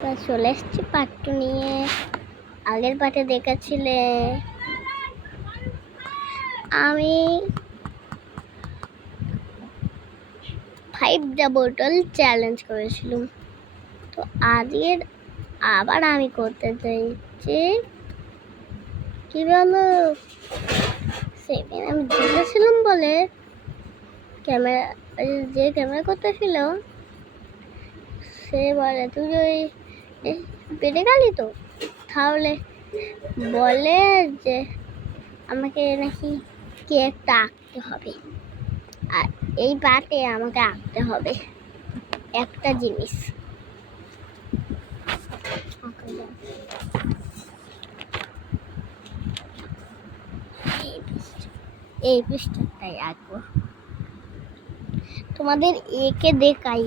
চলে এসছি পার্ট 2 নিয়ে। আগের পার্টে দেখেছিলে আমি 5 বোতল চ্যালেঞ্জ করেছিলাম, তো আজকের আবার আমি করতে চাইছি। কি বলো, সেদিন আমি জিতেছিলাম বলে ক্যামেরা, যে ক্যামেরা করতেছিল সে বলে তুই ওই পেটে গেলি, তো তাহলে বলে যে আমাকে নাকি কি একটা আঁকতে হবে, আর এই পাটে আমাকে আঁকতে হবে একটা জিনিস। এই পৃষ্ঠাটাই আঁকবো, তোমাদের একে দেখাই।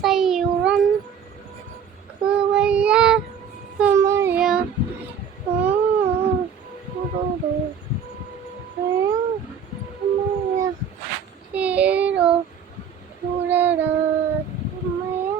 Sayuran kubaya samaya samaya hero urara samaya.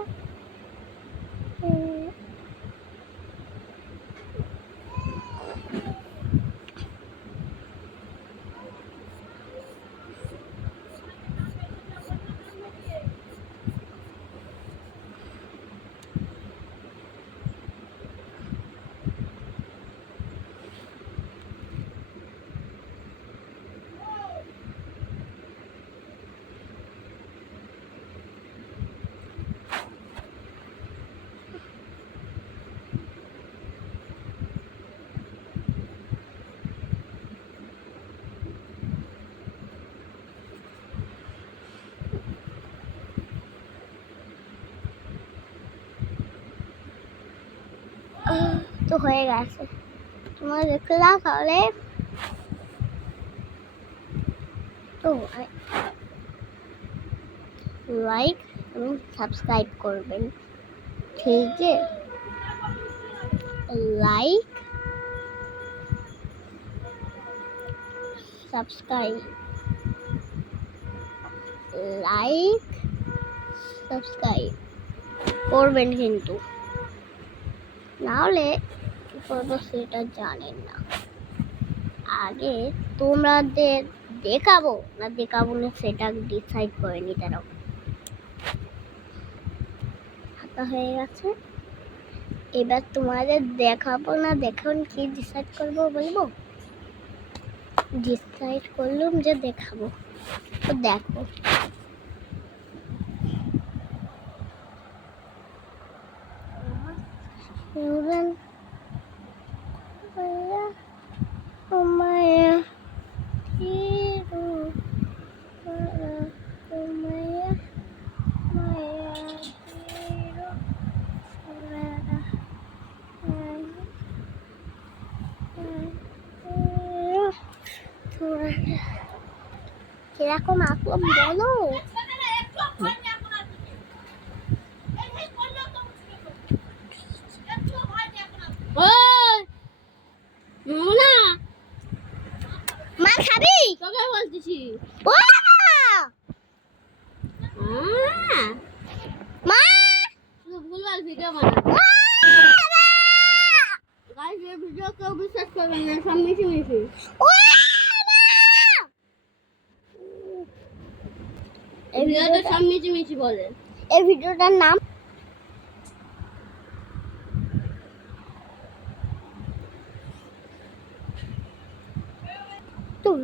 তো হয়ে গেছে, তোমরা দেখে দাও তাহলে। তো লাইক এবং সাবস্ক্রাইব করবেন, ঠিক আছে? লাইক সাবস্ক্রাইব, লাইক সাবস্ক্রাইব করবেন, কিন্তু নাহলে কি করবো সেটা জানেন না। আগে তোমাদের দেখাবো না দেখাবো না সেটা ডিসাইড করে নিতে দাও। হাতা হয়ে গেছে, এবার তোমাদের দেখাবো না দেখাবো কি ডিসাইড করবো বলবো। ডিসাইড করলাম যে দেখাবো, তো দেখো। কিরকম আঁকলাম বলো? মা খাবি? তোকে বলতেছি। ও মা, ভুলভাল ভিডিও বানাবো। গাইস, এই ভিডিও কেউ বিশ্বাস করবেন না, সব মিশিয়ে এই ভিডিওটা সব মিশিয়ে বলে। এই ভিডিওটার নাম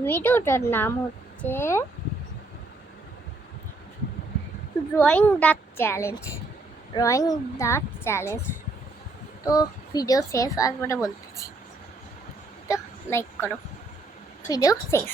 ভিডিওটার নাম হচ্ছে ড্রয়িং দ্য চ্যালেঞ্জ। তো ভিডিও শেষ হওয়ার পরে বলতেছি, তো লাইক করো। ভিডিও শেষ।